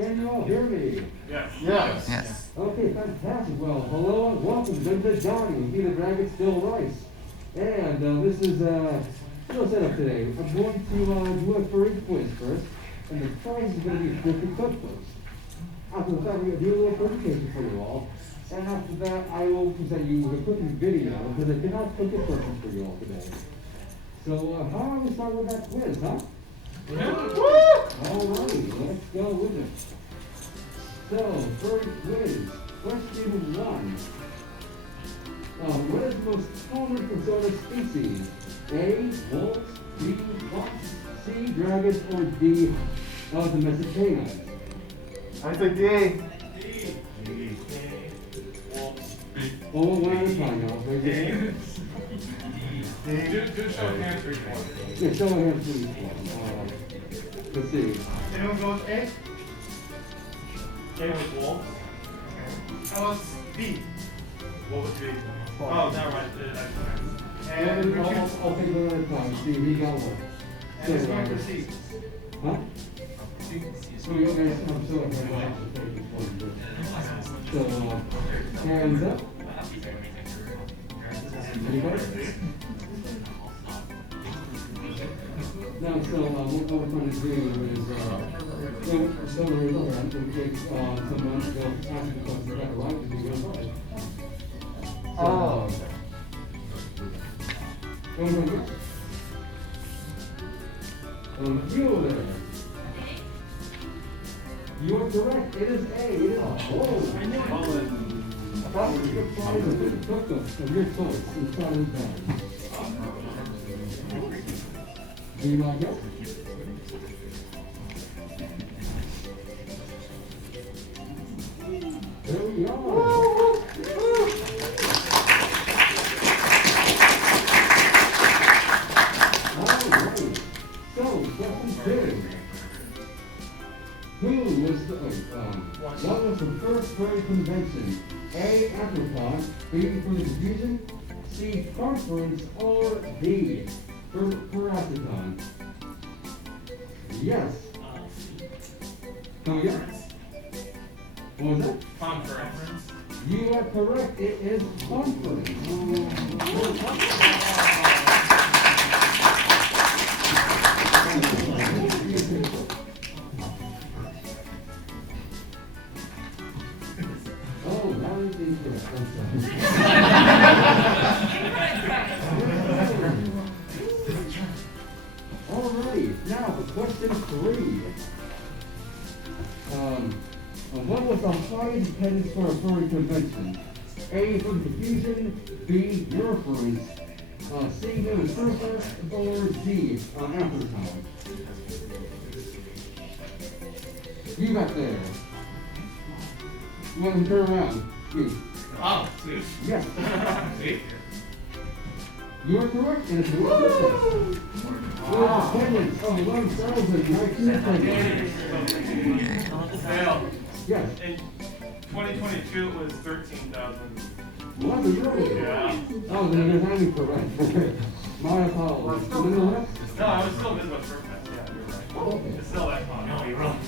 Can you all hear me? Yes. Yes. Yes. Okay, fantastic. Well, hello and welcome to the Johnny with me, the Dragon Still Rice. And this is little setup today. I'm going to do a furry quiz first, and the prize is going to be 50 cookbooks. After that, we're going to do a little presentation for you all. And after that, I will present you with a cooking video, because I cannot cook it perfect for you all today. So, how are we start with that quiz, huh? Alrighty, let's go with it. So, first quiz. Question 1. What is the most common persona species? A, wolves, B, fox, C, dragons, or D, domestic canines? I say D. Oh, one at a time now. Do show hands report. Yeah, show of hands please. Let's see. Anyone goes A? A was wolves. How was B? What was B? Oh, never mind. And I'll take one at a time. See, we got one. and it's going for C. Huh? So you guys, I'm so happy to take this one. So, hands up. Anybody? Now, so what we're trying to do is, don't worry about that. We take someone to go ask the question that right and you go right. Oh. You there. You're correct. It is A. It is the prize of the cookbook of your choice inside his bag. Do you like it? There we are. Alright. So, question 2. Who was what was the first furry convention? A, Apricot, B, for the Diffusion, C, Conference, or D, Paracetone? Yes. Come again? What was that? Conference. You are correct. It is Conference. Oh, that is incorrect. I'm sorry. Alrighty, now for question 3. What was the highest attendance for a furry convention? A, for Diffusion, B, Eurofurries, C, Human Surfer, or D, Aftertime? You got there. You want to turn around? You. Oh, sweet. Yes. Sweet. You are correct. And it's with attendance of 1,900. Fail. Yes. In 2022, it was 13,000. Was it really? Yeah. Oh, then you're having correct. My apologies. Nonetheless, No, I was still good with Surfnet. Yeah, you're right. oh, okay. It's still that fun. No, you're wrong.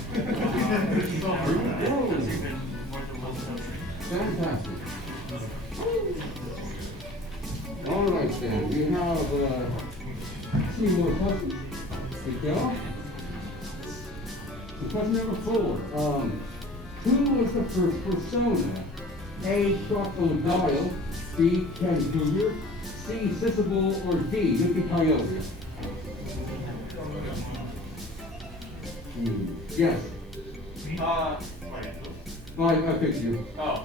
Fantastic. All right then, we have 2 more questions. Okay. So question number 4. Who was the first persona? A, Crocodile, B, Ken Cougar, C, Sissable, or D, Yuki Coyote? Yes. Wait. I picked you. Oh.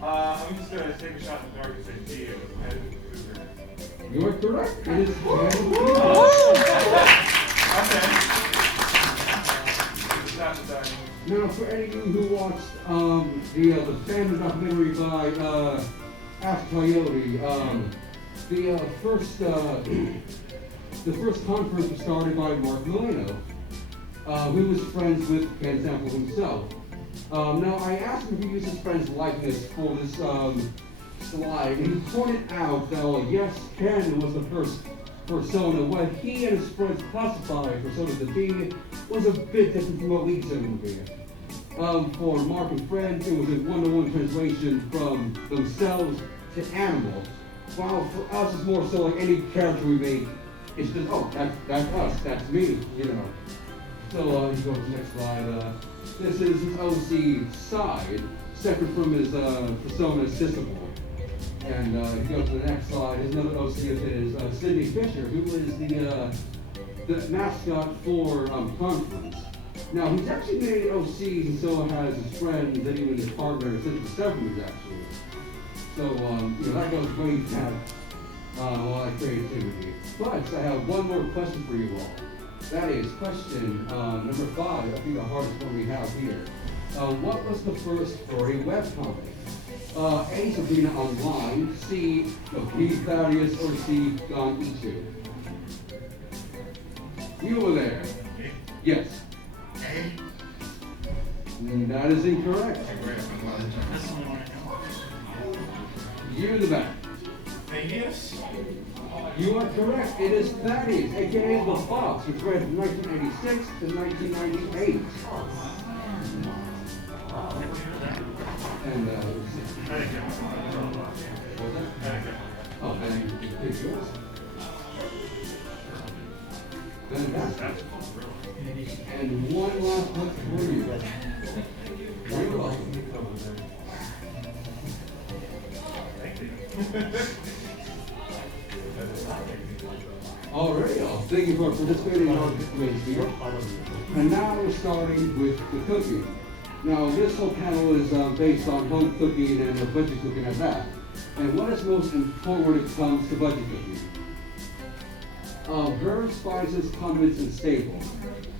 I'm just gonna take a shot in the dark and say D. It was Ken Cougar. You are correct. It is Ken Cougar. Okay. It's not the dark. Now, for any of you who watched the famous documentary by Ask Coyote, the first conference was started by Mark Milano, who was friends with Ken Sample himself. Now, I asked him if he used his friend's likeness for this slide, and he pointed out that, yes, Ken was the first persona. What he and his friends classified persona to be was a bit different from what we generally be. For Mark and Fred, it was a one-to-one translation from themselves to animals. While for us, it's more so like any character we make, it's just, oh, that's us, that's me, you know. So, you go to the next slide. This is his OC side, separate from his persona Sycamore. And if you go to the next slide, here's another OC of his, Sydney Fisher, who is the mascot for Conference. Now, he's actually made OCs, and so has his friends and even his partner since the 70s, actually. So, you know, that goes way back, a lot of creativity. But I have one more question for you all. That is question number 5, I think the hardest one we have here. What was the first furry webcomic? A, Sabrina Online, C, B, Claudius, or C, Don Ichu? You were there. Yes. That is incorrect. You in the back. Thaddeus? You are correct. It is Thaddeus, aka the Fox, which ran from 1986 to 1998. And oh, then you can pick yours. Fantastic. And one last one for you. Very welcome. Alright, y'all. Thank you for participating in our quiz here. And now we're starting with the cooking. Now, this whole panel is based on home cooking and budget cooking at that. And what is most important when it comes to budget cooking? Herbs, spices, condiments, and staples.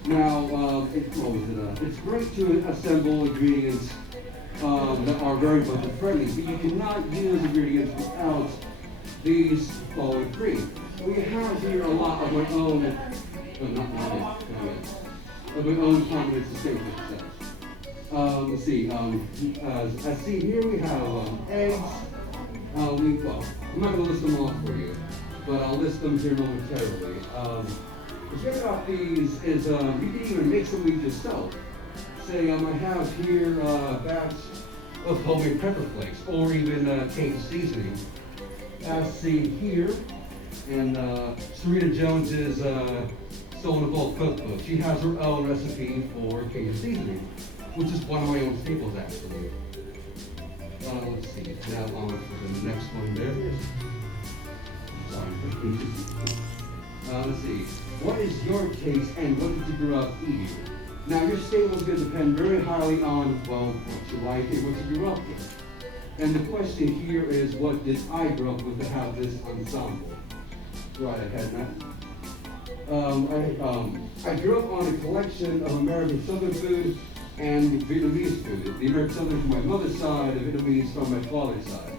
Now, it's great to assemble ingredients that are very budget friendly, but you cannot use ingredients without these following three. We have here a lot of my own, of my own condiments and staples. Let's see, as seen here we have eggs. I'm not going to list them off for you, but I'll list them here momentarily. The thing about these is you can even make some of these yourself. Say I have here a batch of homemade pepper flakes, or even Cajun seasoning. As seen here, and Serena Jones's Soul in a Bowl cookbook. She has her own recipe for Cajun seasoning, which is one of my own staples, actually. Let's see, now on to the next one there. Let's see, what is your taste and what did you grow up eating? Now, your staple is going to depend very highly on, well, what you like and what you grew up with. And the question here is, what did I grow up with to have this ensemble? Right ahead, Matt. I grew up on a collection of American Southern food and Vietnamese food. The American Southern from my mother's side, the Vietnamese from my father's side.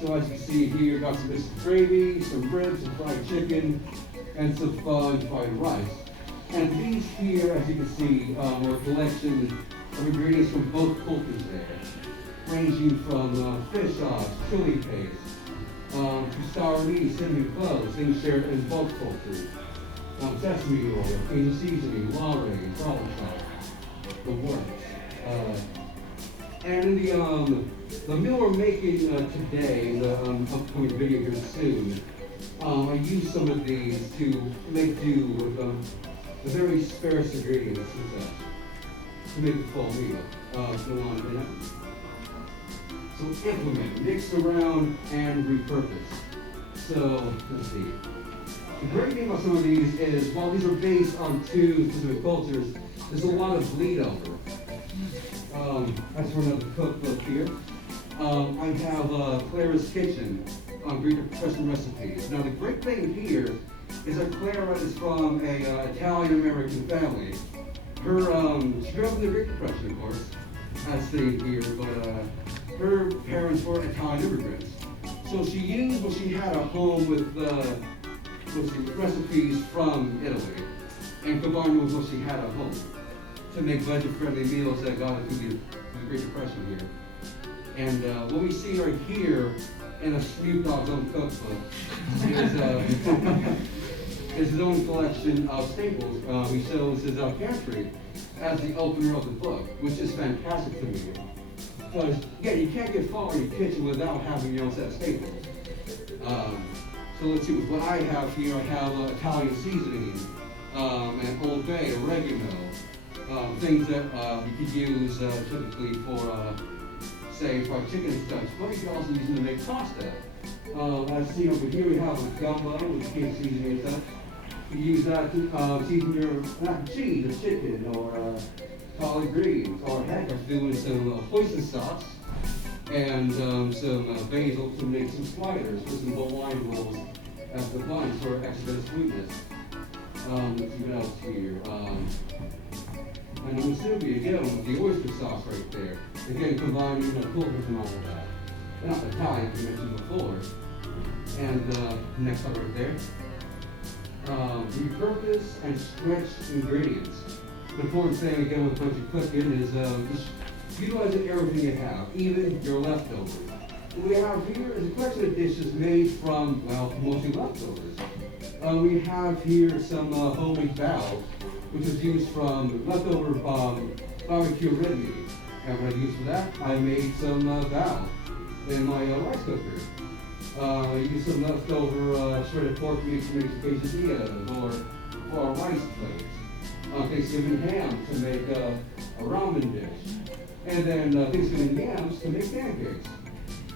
So as you see here, got some biscuit gravy, some bread, some fried chicken, and some fried rice. And these here, as you can see, are a collection of ingredients from both cultures there, ranging from fish sauce, chili paste, to sour meat, cinnamon cloves, things shared in both cultures. Sesame oil, Cajun seasoning, lorraine, garlic sauce, the works. And in the meal we're making today, the upcoming video here soon, I use some of these to make do with the very sparse ingredients to make a full meal. Go on, So implement, mix around, and repurpose. So, let's see. The great thing about some of these is, while these are based on two specific cultures, there's a lot of bleed over. As for another cookbook here, I have Clara's Kitchen on Greek Depression recipes. Now the great thing here is that Clara is from a Italian-American family. Her, she grew up in the Great Depression, of course, as stated here, but her parents were Italian immigrants. So she used what she had at home with recipes from Italy and combined with what she had at home to make budget-friendly meals that got us through the Great Depression here. And what we see right here in a Snoop Dogg's own cookbook is his own collection of staples. He shows his pantry. as the opener of the book, which is fantastic to me. Because, again, you can't get fall in your kitchen without having your own set of staples. So let's see, what I have here, I have Italian seasoning, and Old Bay, oregano, things that you could use typically for, say, fried chicken and stuff, but you can also use them to make pasta. I see over here we have a gumbo, which came seasoning and stuff. You use that to season your mac and cheese, or chicken, or collard greens, or heck, I was doing some hoisin sauce and some basil to make some sliders with some Hawaiian rolls as the bun for extra bit of sweetness. Let's see what else here. And I'm assuming again with the oyster sauce right there. Again, combining cultures and all of that. Not Italian, as you mentioned before. And next up right there. Repurpose and stretch ingredients. The important thing again with country cooking is just utilizing everything you have, even your leftovers. What we have here is a collection of dishes made from, well, mostly leftovers. We have here some homemade bao, which is used from leftover barbecue red meat. And what I used for that, I made some bao in my rice cooker. I used some leftover shredded pork meat to make some quesadillas or rice plates. Thanksgiving ham to make a ramen dish. And then Thanksgiving yams to make pancakes.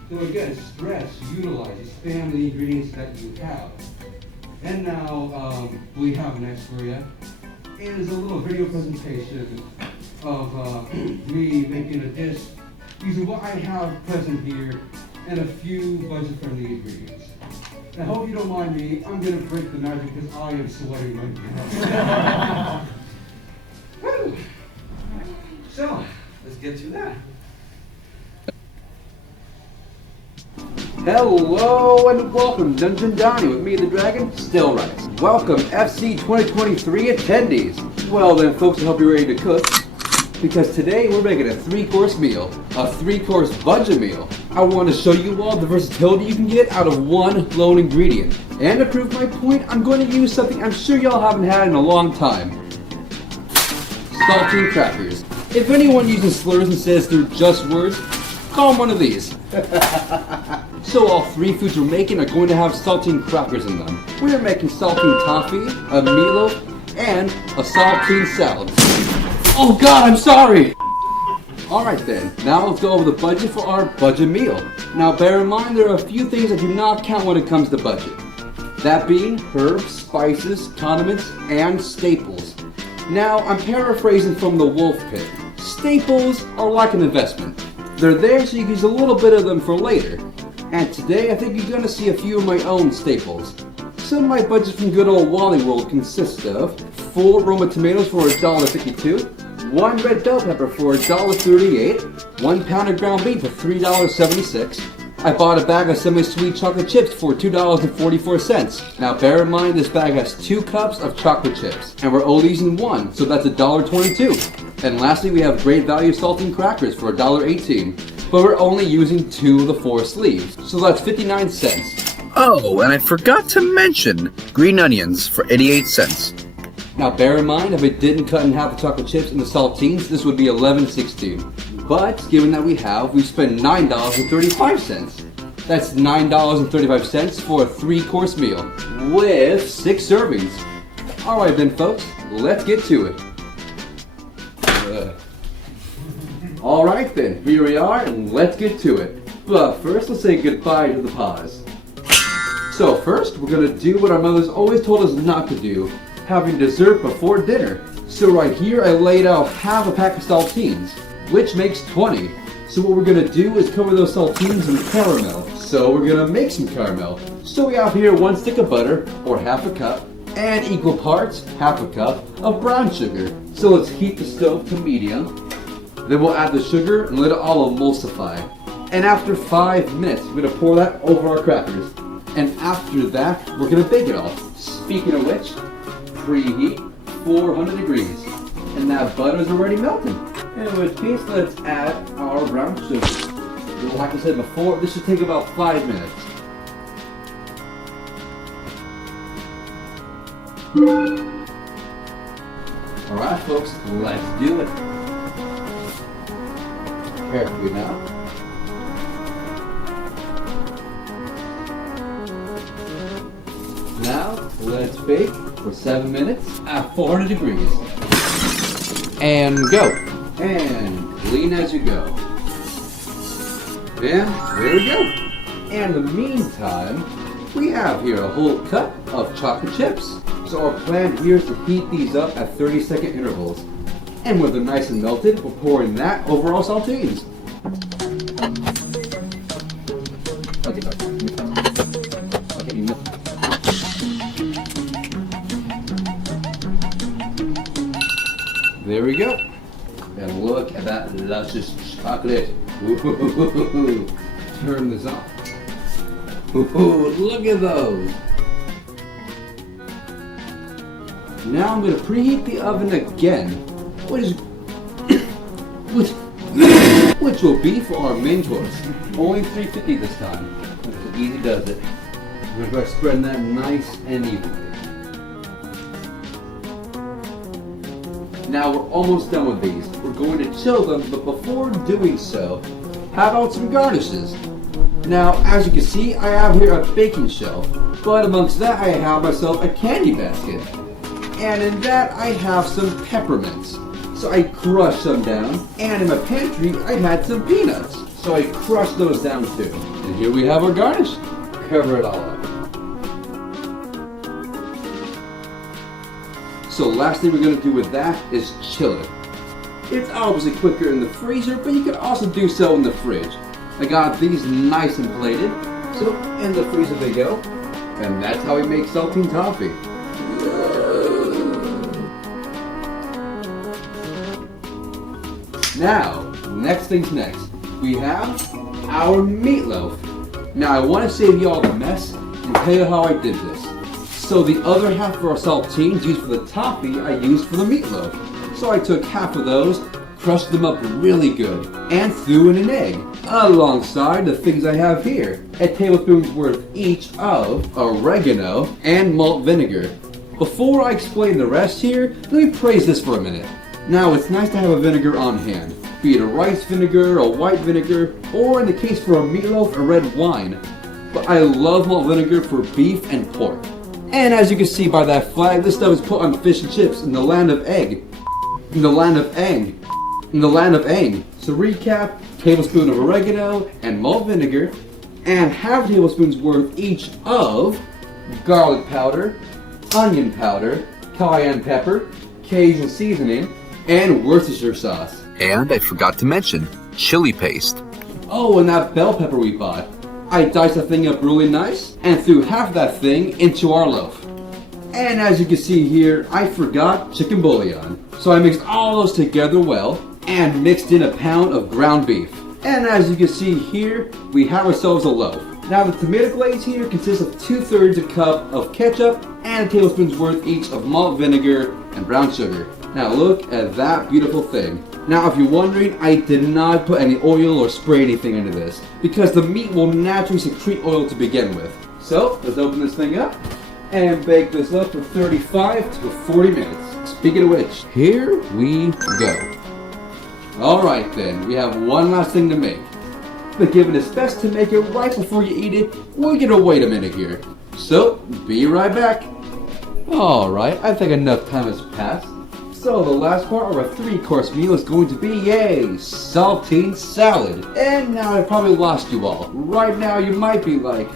So again, stretch, utilize, expand the ingredients that you have. And now we have next for you is a little video presentation of me making a dish using what I have present here and a few budget-friendly ingredients. I hope you don't mind me. I'm gonna break the magic because I am sweating right now. Woo! So, let's get to that. Hello and welcome to Dungeon Dining with me, the Dragon, Still Rice. Welcome FC 2023 attendees. Well then folks, I hope you're ready to cook, because today we're making a 3-course meal, a 3-course budget meal. I want to show you all the versatility you can get out of one lone ingredient. And to prove my point, I'm going to use something I'm sure y'all haven't had in a long time. Saltine crackers. If anyone uses slurs and says they're just words, call them one of these. So all 3 foods we're making are going to have saltine crackers in them. We are making saltine toffee, a meatloaf, and a saltine salad. Oh God, I'm sorry! Alright then, now let's go over the budget for our budget meal. Now bear in mind there are a few things that do not count when it comes to budget. That being herbs, spices, condiments, and staples. Now I'm paraphrasing from the Wolf Pit. Staples are like an investment. They're there so you can use a little bit of them for later. And today I think you're going to see a few of my own staples. Some of my budget from good old Wally World consists of 4 Roma tomatoes for $1.52, 1 red bell pepper for $1.38, 1 pound of ground beef for $3.76. I bought a bag of semi-sweet chocolate chips for $2.44. Now bear in mind this bag has 2 cups of chocolate chips, and we're only using 1, so that's $1.22. And lastly we have great value saltine crackers for $1.18. But we're only using 2 of the 4 sleeves, so that's 59 cents. Oh, and I forgot to mention green onions for 88 cents. Now bear in mind, if I didn't cut in half the chocolate chips and the saltines, this would be $11.16. But given that we spent $9.35. That's $9.35 for a 3-course meal with 6 servings. Alright then folks, let's get to it. Alright then, here we are, and let's get to it. But first, let's say goodbye to the pause. So first, we're going to do what our mothers always told us not to do, having dessert before dinner. So right here, I laid out half a pack of saltines, which makes 20. So what we're going to do is cover those saltines in caramel. So we're going to make some caramel. So we have here 1 stick of butter, or half a cup, and equal parts, half a cup, of brown sugar. So let's heat the stove to medium. Then we'll add the sugar and let it all emulsify. And after 5 minutes, we're going to pour that over our crackers. And after that, we're going to bake it all. Speaking of which, preheat 400 degrees. And that butter is already melting. In which case, let's add our brown sugar. Like I said before, this should take about 5 minutes. Alright folks, let's do it. Carefully now. Now, let's bake for 7 minutes at 400 degrees. And go. And clean as you go. And there we go. And in the meantime, we have here a whole cup of chocolate chips. So our plan here is to heat these up at 30-second intervals. And when they're nice and melted, we're pouring that over our saltines. There we go. And look at that luscious chocolate. Ooh, turn this off. Ooh, look at those. Now I'm going to preheat the oven again, which will be for our main course. Only 350 this time. It's easy does it. I'm going to start spreading that nice and evenly. Now we're almost done with these. We're going to chill them, but before doing so, how about some garnishes? Now, as you can see, I have here a baking shelf, but amongst that I have myself a candy basket. And in that I have some peppermints. So I crushed some down, and in my pantry I had some peanuts. So I crushed those down too. And here we have our garnish. Cover it all up. So last thing we're going to do with that is chill it. It's obviously quicker in the freezer, but you can also do so in the fridge. I got these nice and plated, so in the freezer they go. And that's how we make saltine toffee. Now, next things next. We have our meatloaf. Now I want to save you all the mess and tell you how I did this. So the other half of our saltines used for the toffee I used for the meatloaf. So I took half of those, crushed them up really good, and threw in an egg, alongside the things I have here. A tablespoon's worth each of oregano and malt vinegar. Before I explain the rest here, let me praise this for a minute. Now it's nice to have a vinegar on hand, be it a rice vinegar, a white vinegar, or in the case for a meatloaf, a red wine. But I love malt vinegar for beef and pork. And as you can see by that flag, this stuff is put on fish and chips in the land of egg. In the land of Aang. In the land of Aang. So recap, tablespoon of oregano and malt vinegar, and half tablespoons worth each of garlic powder, onion powder, cayenne pepper, Cajun seasoning, and Worcestershire sauce. And I forgot to mention chili paste. Oh, and that bell pepper we bought. I diced that thing up really nice and threw half of that thing into our loaf. And as you can see here, I forgot chicken bouillon. So I mixed all those together well and mixed in a pound of ground beef. And as you can see here, we have ourselves a loaf. Now the tomato glaze here consists of 2/3 a cup of ketchup and a tablespoon's worth each of malt vinegar and brown sugar. Now look at that beautiful thing. Now if you're wondering, I did not put any oil or spray anything into this because the meat will naturally secrete oil to begin with. So let's open this thing up and bake this up for 35 to 40 minutes. Speaking of which, here we go. Alright then, we have one last thing to make. But given it's best to make it right before you eat it, we're gonna wait a minute here. So, be right back. Alright, I think enough time has passed. So the last part of our 3-course meal is going to be a saltine salad. And now I probably lost you all. Right now you might be like,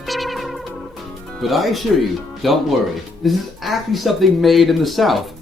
but I assure you, don't worry. This is actually something made in the South.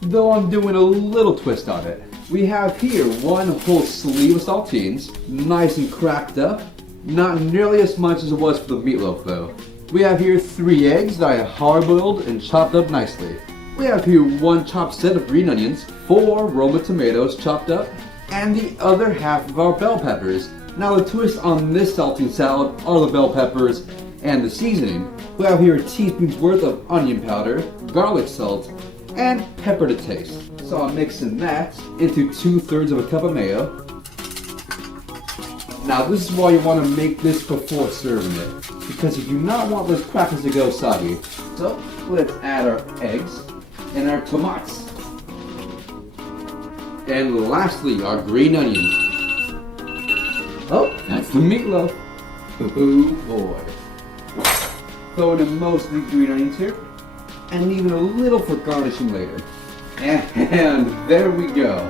Though I'm doing a little twist on it. We have here one whole sleeve of saltines, nice and cracked up. Not nearly as much as it was for the meatloaf though. We have here 3 eggs that I hard-boiled and chopped up nicely. We have here 1 chopped set of green onions, 4 Roma tomatoes chopped up, and the other half of our bell peppers. Now the twist on this saltine salad are the bell peppers and the seasoning. We have here a teaspoon's worth of onion powder, garlic salt, and pepper to taste. So I'm mixing that into 2/3 of a cup of mayo. Now this is why you want to make this before serving it, because you do not want those crackers to go soggy. So let's add our eggs and our tomatoes. And lastly, our green onions. Oh, that's the meatloaf. Oh boy. Throwing in mostly green onions here. And leaving a little for garnishing later. And there we go.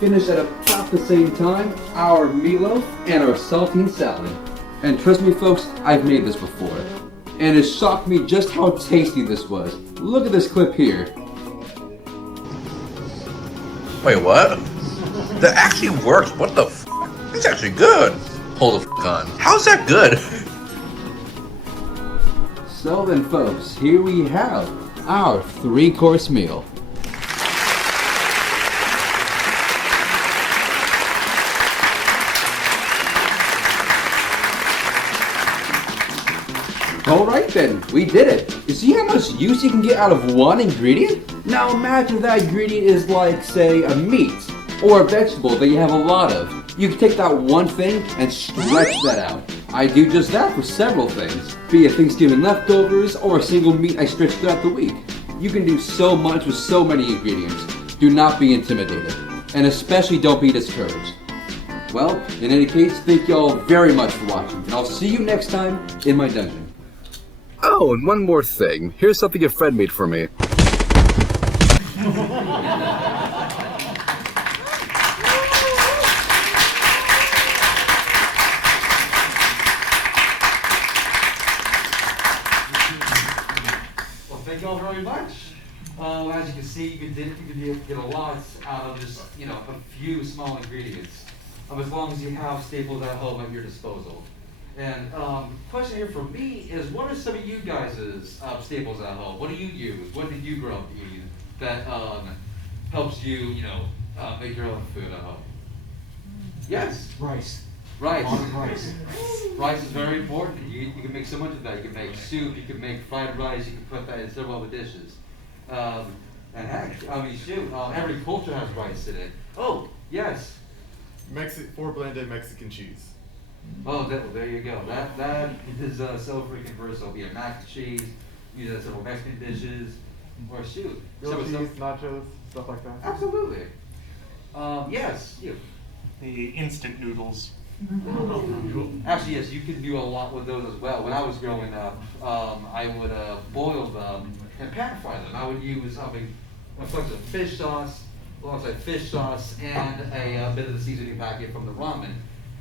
Finish at about the same time, our meatloaf and our saltine salad. And trust me folks, I've made this before. And it shocked me just how tasty this was. Look at this clip here. Wait, what? That actually works. What the f? It's actually good. Hold the f on. How's that good? So then folks, here we have our 3-course meal. Alright then, we did it. You see how much use you can get out of one ingredient? Now imagine that ingredient is like, say, a meat or a vegetable that you have a lot of. You can take that one thing and stretch that out. I do just that for several things, be it Thanksgiving leftovers or a single meat I stretch throughout the week. You can do so much with so many ingredients. Do not be intimidated, and especially don't be discouraged. Well, in any case, thank you all very much for watching, and I'll see you next time in my dungeon. Oh, and one more thing. Here's something a friend made for me. Well, thank you all very much. As you can see, you can get a lot out of just, a few small ingredients. As long as you have staples at home at your disposal. And question here for me is, what are some of you guys' staples at home? What do you use? What did you grow up eating that helps you, make your own food at home? Yes? Rice. Rice. A lot of rice. Rice is very important. You can make so much of that. You can make soup, you can make fried rice, you can put that in several other dishes. And heck, shoot, every culture has rice in it. Oh, yes. Four blended Mexican cheese. Oh, there you go. That is so freaking versatile. Be it mac and cheese, use it in several Mexican dishes, or shoot. Grilled cheese, nachos, stuff like that. Absolutely. Yes, you. The instant noodles. Actually, yes, you can do a lot with those as well. When I was growing up, I would boil them and pan fry them. I would use a bunch of fish sauce, alongside fish sauce, and a bit of the seasoning packet from the ramen,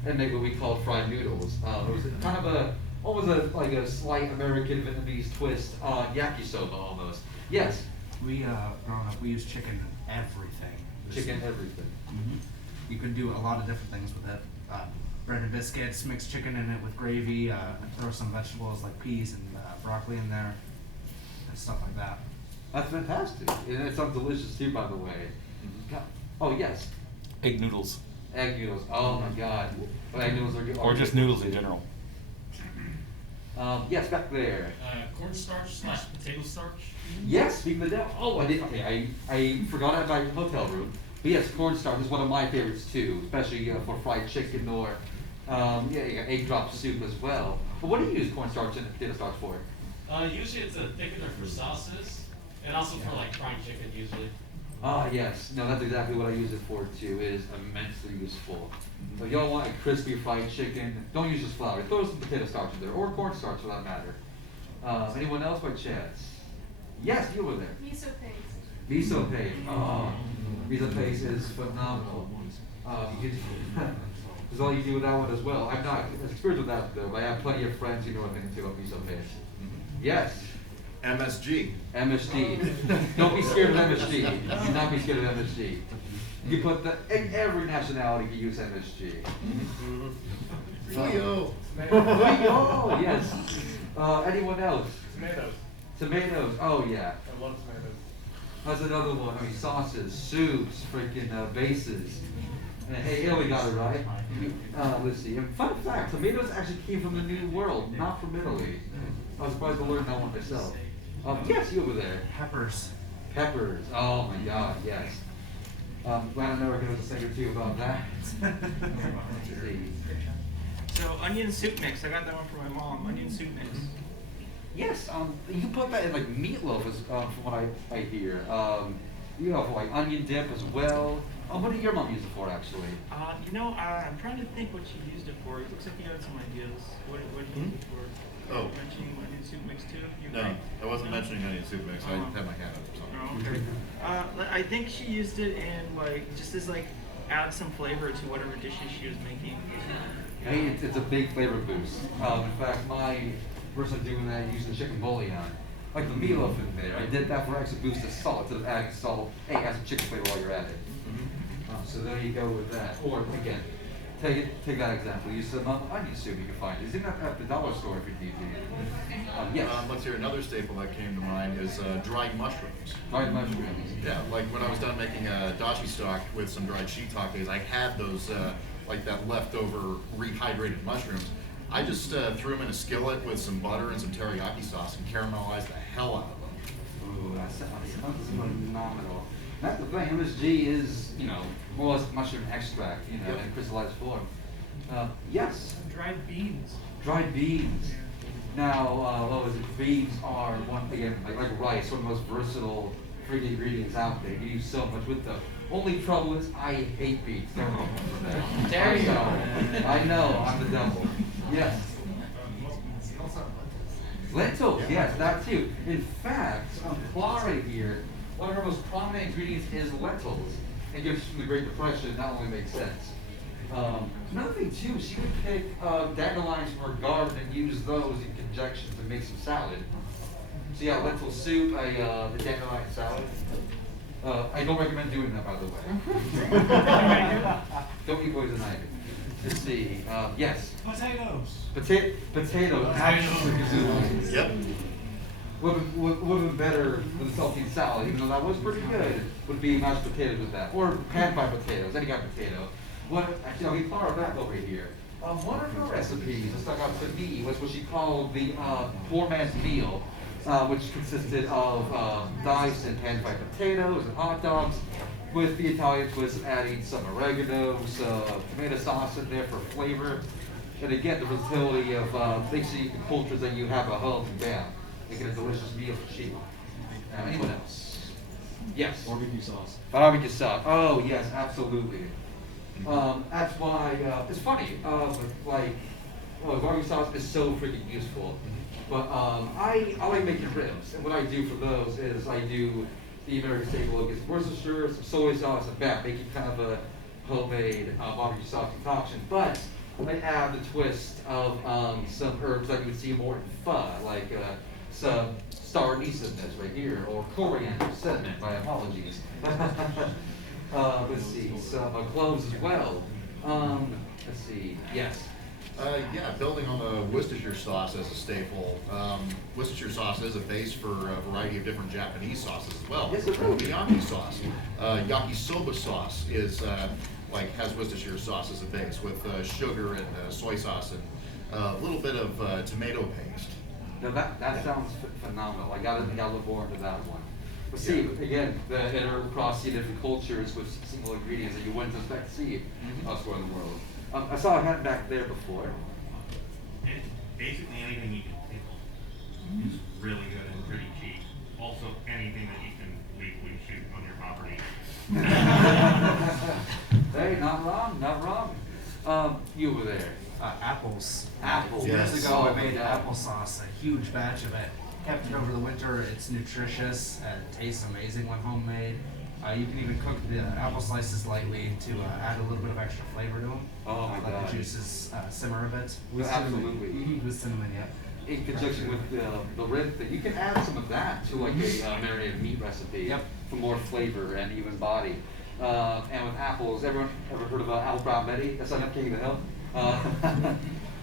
and make what we called fried noodles. It was kind of almost like a slight American Vietnamese twist on yakisoba almost. Yes. We growing up, we used chicken in everything. Chicken everything. Mm-hmm. You could do a lot of different things with it. Bread and biscuits, mix chicken in it with gravy, throw some vegetables like peas and broccoli in there, and stuff like that. That's fantastic. And it sounds delicious too, by the way. God. Oh, yes. Egg noodles. Egg noodles. Oh my God. But egg noodles are good. Or just noodles in general. Yes, back there. Cornstarch / potato starch. Yes, speaking of the devil. Oh, I did. Okay, I forgot at my hotel room. But yes, cornstarch is one of my favorites too, especially for fried chicken or you got egg drop soup as well. But what do you use cornstarch and potato starch for? Usually it's a thickener for sauces, and also for like fried chicken usually. Ah, yes. No, that's exactly what I use it for too. It is immensely useful. So if y'all want a crispy fried chicken, don't use just flour. Throw some potato starch in there, or cornstarch for that matter. Anyone else by chance? Yes, you were there. Miso paste. Miso paste. Oh, miso paste is phenomenal. You can, there's all you do with that one as well. I'm not experienced with that though, but I have plenty of friends who know a thing or two about miso paste. Yes. MSG. MSG. Don't be scared of MSG. Do not be scared of MSG. You put in every nationality can use MSG. Frio. Oh, yes. Anyone else? Tomatoes. Tomatoes. Oh, yeah. I love tomatoes. That's another one. Sauces, soups, freaking bases. And hey, Italy got it right. Let's see. And fun fact, tomatoes actually came from the New World, not from Italy. I was surprised to learn that one myself. Yes, you over there. Peppers. Peppers. Oh my God, yes. Glad America knows a thing or two about that. Let's see. So onion soup mix. I got that one from my mom. Onion soup mix. Yes, you can put that in like meatloaf, from what I hear. For like onion dip as well. What did your mom use it for, actually? I'm trying to think what she used it for. It looks like you had some ideas. What did you use it for? Oh. Mentioning onion soup mix too? No, I wasn't mentioning onion soup mix. I had my hand up or something. Oh, okay. I think she used it in just as add some flavor to whatever dishes she was making. Hey, it's a big flavor boost. In fact, my person doing that using chicken bouillon, like the meatloaf in there, I did that for extra boost of salt instead of adding salt. Hey, add some chicken flavor while you're at it. So there you go with that. Or again, take that example. Use some onion soup you can find. It's even at the dollar store if you need to. Yes. Let's hear another staple that came to mind is dried mushrooms. Dried mushrooms. Yeah, like when I was done making a dashi stock with some dried shiitakes, I had those like that leftover rehydrated mushrooms. I just threw them in a skillet with some butter and some teriyaki sauce and caramelized the hell out of them. Ooh, that sounds phenomenal. That's the thing. MSG is, more or less mushroom extract, in crystallized form. Yes. Dried beans. Dried beans. Now, what was it? Beans are like rice, one of the most versatile fruit ingredients out there. You use so much with them. Only trouble is I hate beans. Don't know for that. There you go. I know, I'm the devil. Yes. Lentils, yes, that too. In fact, Clara here, one of her most prominent ingredients is lentils. And gives from the Great Depression, that only makes sense. Another thing too, she would pick dandelions from her garden and use those in conjunction to make some salad. So yeah, lentil soup, the dandelion salad. I don't recommend doing that, by the way. Don't eat poison ivy. Let's see. Yes. Potatoes. Potatoes. Absolutely. Yep. Would have been better than saltine salad, even though that was pretty good, would be mashed potatoes with that. Or pan-fried potatoes, any kind of potato. Actually, I'll get Clara back over here. One of her recipes that stuck out to me was what she called the poor man's meal, which consisted of diced and pan-fried potatoes and hot dogs, with the Italian twist of adding some oregano, some tomato sauce in there for flavor. And again, the versatility of mixing the cultures that you have at home and bam, making a delicious meal for cheap. Anyone else? Yes. Barbecue sauce. Barbecue sauce. Oh yes, absolutely. That's why it's funny. Barbecue sauce is so freaking useful. But I like making ribs, and what I do for those is I do the American staple. It gets Worcestershire, some soy sauce, and bam, making kind of a homemade barbecue sauce concoction. But I add the twist of some herbs that you would see more in pho, like some star anise in this right here, or coriander, cinnamon. My apologies. Let's see, some cloves as well. Let's see, yes. Yeah, building on the Worcestershire sauce as a staple. Worcestershire sauce is a base for a variety of different Japanese sauces as well. Yes, it is. Yaki sauce. Yakisoba sauce is has Worcestershire sauce as a base with sugar and soy sauce and a little bit of tomato paste. No, that sounds phenomenal. I gotta look more into that one. But see, again, the across the different cultures with single ingredients that you wouldn't expect to see elsewhere in the world. I saw a hat back there before. Basically anything you can pickle is really good and pretty cheap. Also, anything that you can legally shoot on your property. Hey, not wrong, not wrong. You were there. Apples. Apples. Years Yes. ago, I made applesauce, a huge batch of it. Kept it over the winter. It's nutritious and tastes amazing when homemade. You can even cook the apple slices lightly to add a little bit of extra flavor to them. Oh my Let God. the juices simmer a bit. Absolutely. With cinnamon, yeah. In conjunction with the rib thing, you can add some of that to like a marinated meat recipe. Yep. For more flavor and even body. And with apples, everyone ever heard of apple brown Betty? That's on King of the Hill.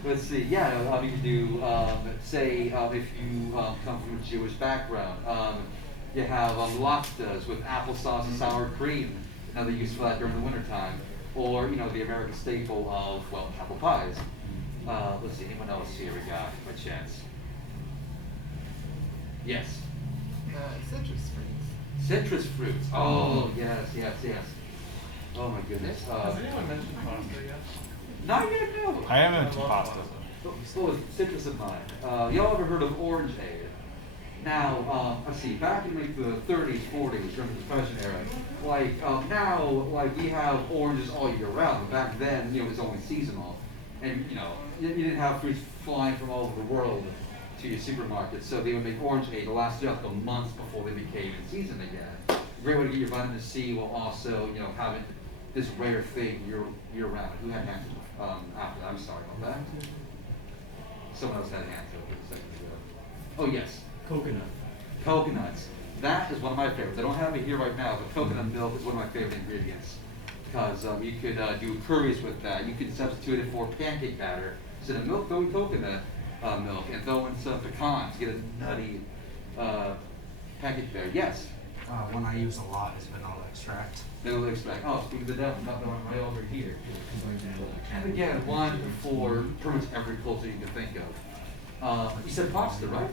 Let's see. Yeah, you can do say if you come from a Jewish background, you have latkes with applesauce and sour cream. Another use for that during the wintertime. Or the American staple of apple pies. Let's see. Anyone else here we got by chance? Yes. Citrus fruits. Citrus fruits. Oh yes. Oh my goodness. Has anyone mentioned pasta yet? Not yet, no. I haven't mentioned pasta. So citrus in mind. Y'all ever heard of orangeade? Now, let's see, back in like the 30s, 40s, during the Depression era, like now, like we have oranges all year round. But back then, it was only seasonal, and you didn't have fruits flying from all over the world to your supermarket. So they would make orangeade to last you up a month before they became in season again. Great way to get your vitamin C while also, having this rare thing year round. Who had hands after that? I'm sorry about that. Someone else had a hand up a second ago. Oh yes. Coconut. Coconuts. That is one of my favorites. I don't have it here right now, but coconut milk is one of my favorite ingredients. Because you could do curries with that. You could substitute it for pancake batter. Instead of milk, throw in coconut milk and throw in some pecans. Get a nutty pancake batter. Yes? One I use a lot is vanilla extract. Vanilla extract. Oh, speaking of the devil, not the one right over here. And again, one for pretty much every culture you can think of. You said pasta, right?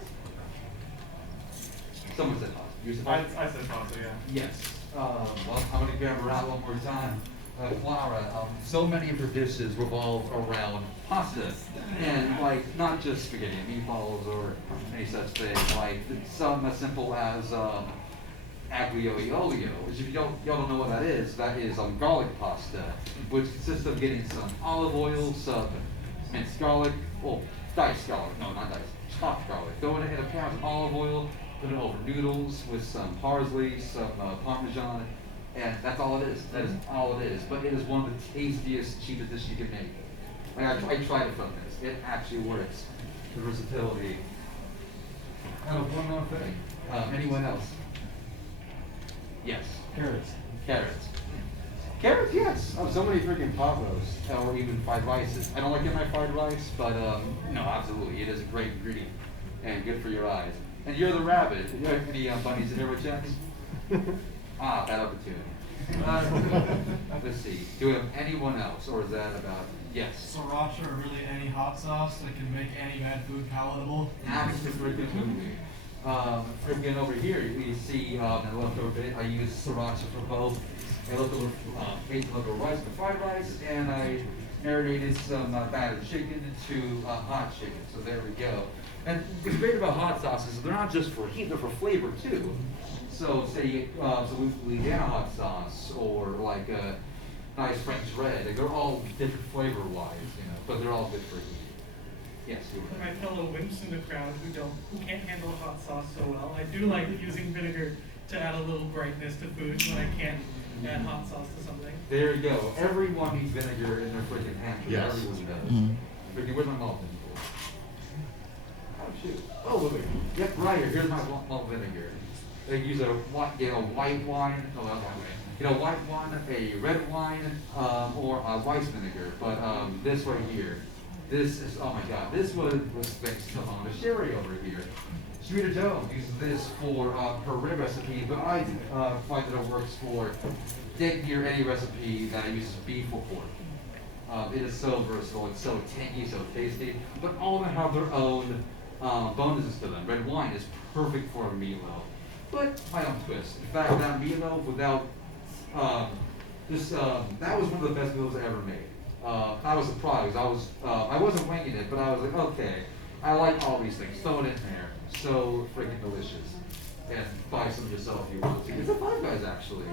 Someone said pasta. You said pasta? I said pasta, yeah. Yes. Well, I'm going to grab her out one more time. Clara, so many of her dishes revolve around pasta. And, like, not just spaghetti and meatballs or any such thing. Like, some as simple as aglio e olio, which if y'all don't know what that is garlic pasta, which consists of getting some olive oil, some minced garlic, well, diced garlic, no, not diced, chopped garlic. Throw it in a pan of olive oil, put it over noodles with some parsley, some Parmesan, and that's all it is. That is all it is. But it is one of the tastiest, cheapest dishes you can make. Like I tried it from this. It actually works. The versatility. One more thing. Anyone else? Yes. Carrots. Carrots. Carrots, yes. So many freaking pot roasts or even fried rices. I don't like it in my fried rice, but no, absolutely. It is a great ingredient and good for your eyes. And you're the rabbit. You have any bunnies in here with Jens? Bad opportunity. Let's see. Do we have anyone else, or is that about? Yes. Sriracha or really any hot sauce that can make any bad food palatable. Absolutely. Again, over here, you see in the leftover bit, I use sriracha for both a leftover rice, the fried rice, and I marinated some battered chicken into hot chicken. So there we go. And what's great about hot sauces is they're not just for heat, they're for flavor too. So say, Louisiana hot sauce or like a nice French red, they're all different flavor-wise, but they're all good for heat. Yes, you were. My fellow wimps in the crowd who can't handle hot sauce so well, I do like using vinegar to add a little brightness to food when I can't add hot sauce to something. There you go. Everyone needs vinegar in their freaking pantry. Yes. Everyone does. Freaking, where's my malt vinegar? Oh shoot. Oh, wait. Yep, right here. Here's my malt vinegar. They use a white wine. No, not that way. White wine, a red wine, or a rice vinegar. But this right here. This is, oh my god, this was based on a sherry over here. Sharita Jones uses this for her rib recipe, but I find that it works for damn near any recipe that uses beef or pork. It is so versatile, it's so tangy, so tasty, but all of them have their own bonuses to them. Red wine is perfect for a meatloaf, but my own twist. In fact, that meatloaf without, that was one of the best meals I ever made. I was surprised. I wasn't winging it, but I was like, okay, I like all these things. Throw it in there. So freaking delicious. And buy some yourself if you want to. It's a Five Guys actually.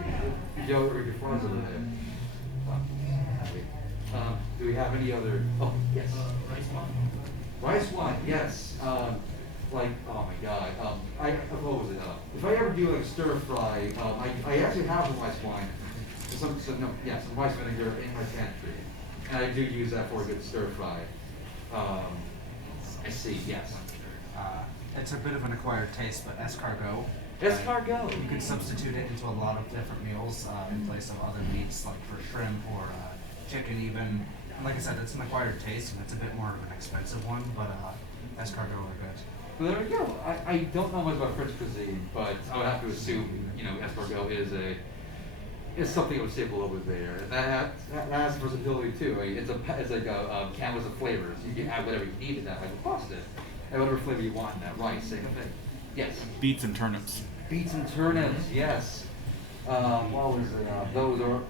Yo, or your friends over there. Do we have any other? Oh yes. Rice wine. Rice wine, yes. Like, oh my god. What was it? If I ever do like stir fry, I actually have some rice wine. Some rice vinegar in my pantry. And I do use that for a good stir fry. I see, yes. It's a bit of an acquired taste, but escargot. Escargot. You can substitute it into a lot of different meals in place of other meats, like for shrimp or chicken even. And like I said, it's an acquired taste, and it's a bit more of an expensive one, but escargot are good. Well, there we go. I don't know much about French cuisine, but I would have to assume, escargot is something of a staple over there. And that has versatility too. It's like a canvas of flavors. You can add whatever you need in that, like a pasta. And whatever flavor you want in that rice, same thing. Yes? Beets and turnips. Beets and turnips, yes. What was it? Those are,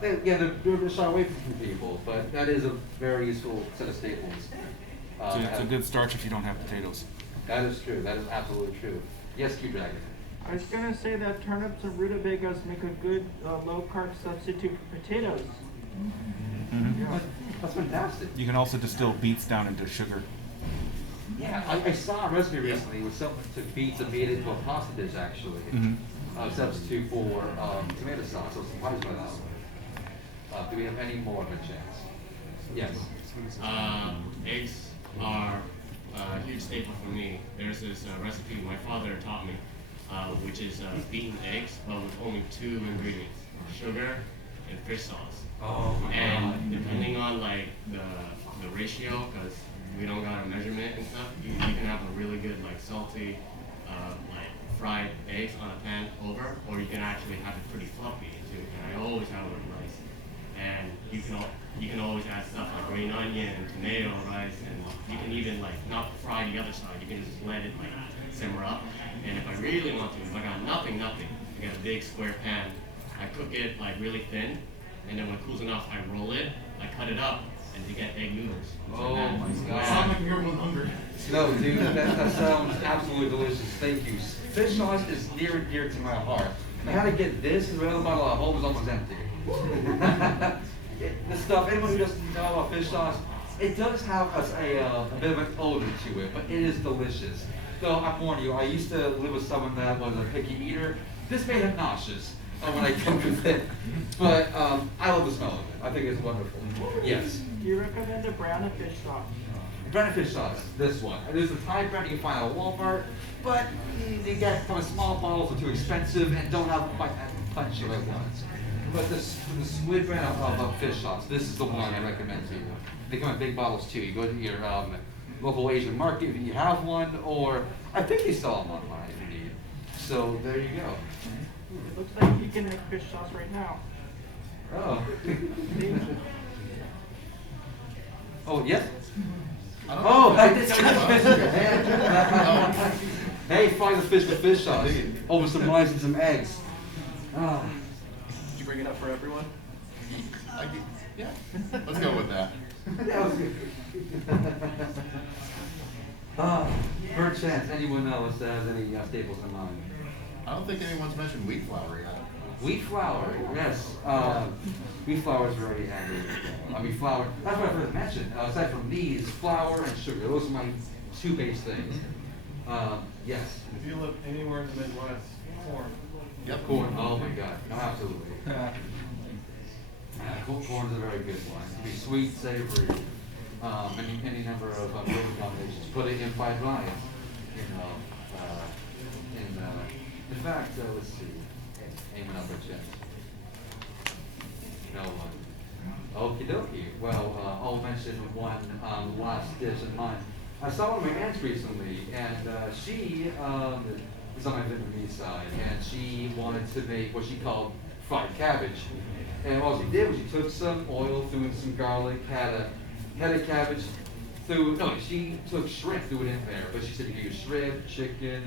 they're shy away from people, but that is a very useful set of staples. It's a good starch if you don't have potatoes. That is true. That is absolutely true. Yes, Q-Dragon. I was gonna say that turnips and rutabagas make a good low-carb substitute for potatoes. Mm-hmm. That's fantastic. You can also distill beets down into sugar. Yeah, I saw a recipe recently where someone took beets and made it into a pasta dish, actually. A substitute for tomato sauce. I was surprised by that. Do we have any more of a chance? Yes. Eggs are a huge staple for me. There's this recipe my father taught me, which is beaten eggs, but with only 2 ingredients: sugar and fish sauce. Oh my and God. depending on like the ratio, because we don't got a measurement and stuff, you can have a really good like salty, like fried eggs on a pan over, or you can actually have it pretty fluffy too. And I always have it with rice. And you can always add stuff like green onion and tomato, rice, and you can even like not fry the other side. You can just let it like simmer up. And if I really want to, if I got nothing, I got a big square pan. I cook it like really thin, and then when it cools enough, I roll it, I cut it up, and to get egg noodles. Oh my God. Sound like you're 100. No, dude, that sounds absolutely delicious. Thank you. Fish sauce is near and dear to my heart. I had to get this and the other bottle at home was almost empty. The stuff, anyone who doesn't know about fish sauce, it does have a bit of an odor to it, but it is delicious. So I warn you, I used to live with someone that was a picky eater. This made him nauseous when I come with it. But I love the smell of it. I think it's wonderful. Yes. Do you recommend a brown or fish sauce? Branded fish sauce, this one. There's a Thai brand you can find at Walmart, but they get from small bottles are too expensive and don't have quite that punchy like ones. But the squid brand of fish sauce, this is the one I recommend to you. They come in big bottles too. You go to your local Asian market if you have one, or I think they sell them online if you need. So there you go. It looks like you can make fish sauce right now. Oh. Oh, yes? Oh, I did Hey, fry the fish with fish sauce. Over some rice and some eggs. Ah. Did you bring it up for everyone? Yeah, let's go with that. That was good. Perchance, anyone else has any staples in mind? I don't think anyone's mentioned wheat flour yet. Wheat flour, yes. Wheat flour is very handy. I mean, flour, that's what I forgot to mention. Aside from these, flour and sugar, those are my 2 base things. Yes. If you live anywhere in the Midwest, corn. Yep, corn. Oh my God. No, absolutely. Corn is a very good one. It can be sweet, savory, any number of flavor combinations. Put it in fried rice. You know, in fact, let's see. Anyone else by chance? No one. Okie dokie. Well, I'll mention one last dish in mind. I saw one of my aunts recently, and she is on my Vietnamese side, and she wanted to make what she called fried cabbage. And all she did was she took some oil, threw in some garlic, had a head of cabbage, she took shrimp, threw it in there, but she said you could use shrimp, chicken,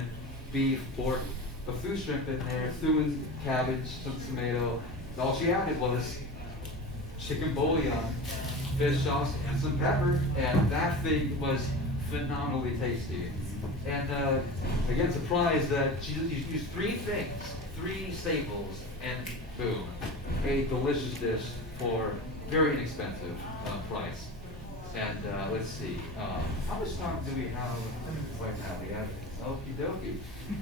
beef, pork, but threw shrimp in there, threw in cabbage, some tomato. All she added was chicken bouillon, fish sauce, and some pepper, and that thing was phenomenally tasty. And again, surprised that she used 3 things, 3 staples, and boom, a delicious dish for very inexpensive price. And let's see, how much time do we have right now? We have okie dokie.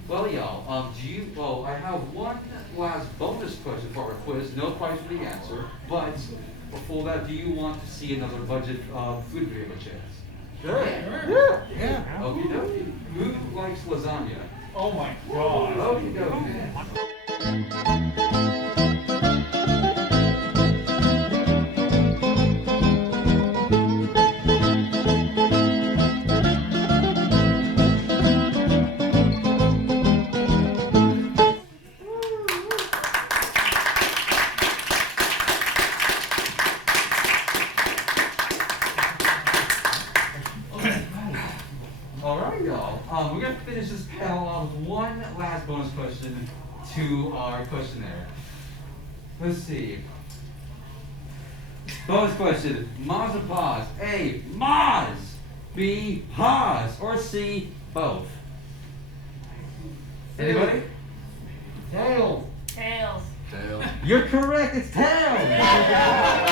Well, y'all, I have one last bonus question for our quiz. No prize for the answer, but before that, do you want to see another budget food video chance? Sure. Yeah. Okie dokie. Who likes lasagna? Oh my God. Okie dokie. We're going to finish this panel off with one last bonus question to our questionnaire. Let's see. Bonus question. Maz or pause? A. Maz. B. Pause. Or C. Both. Anybody? Tails. Tails. Tails. You're correct. It's tails.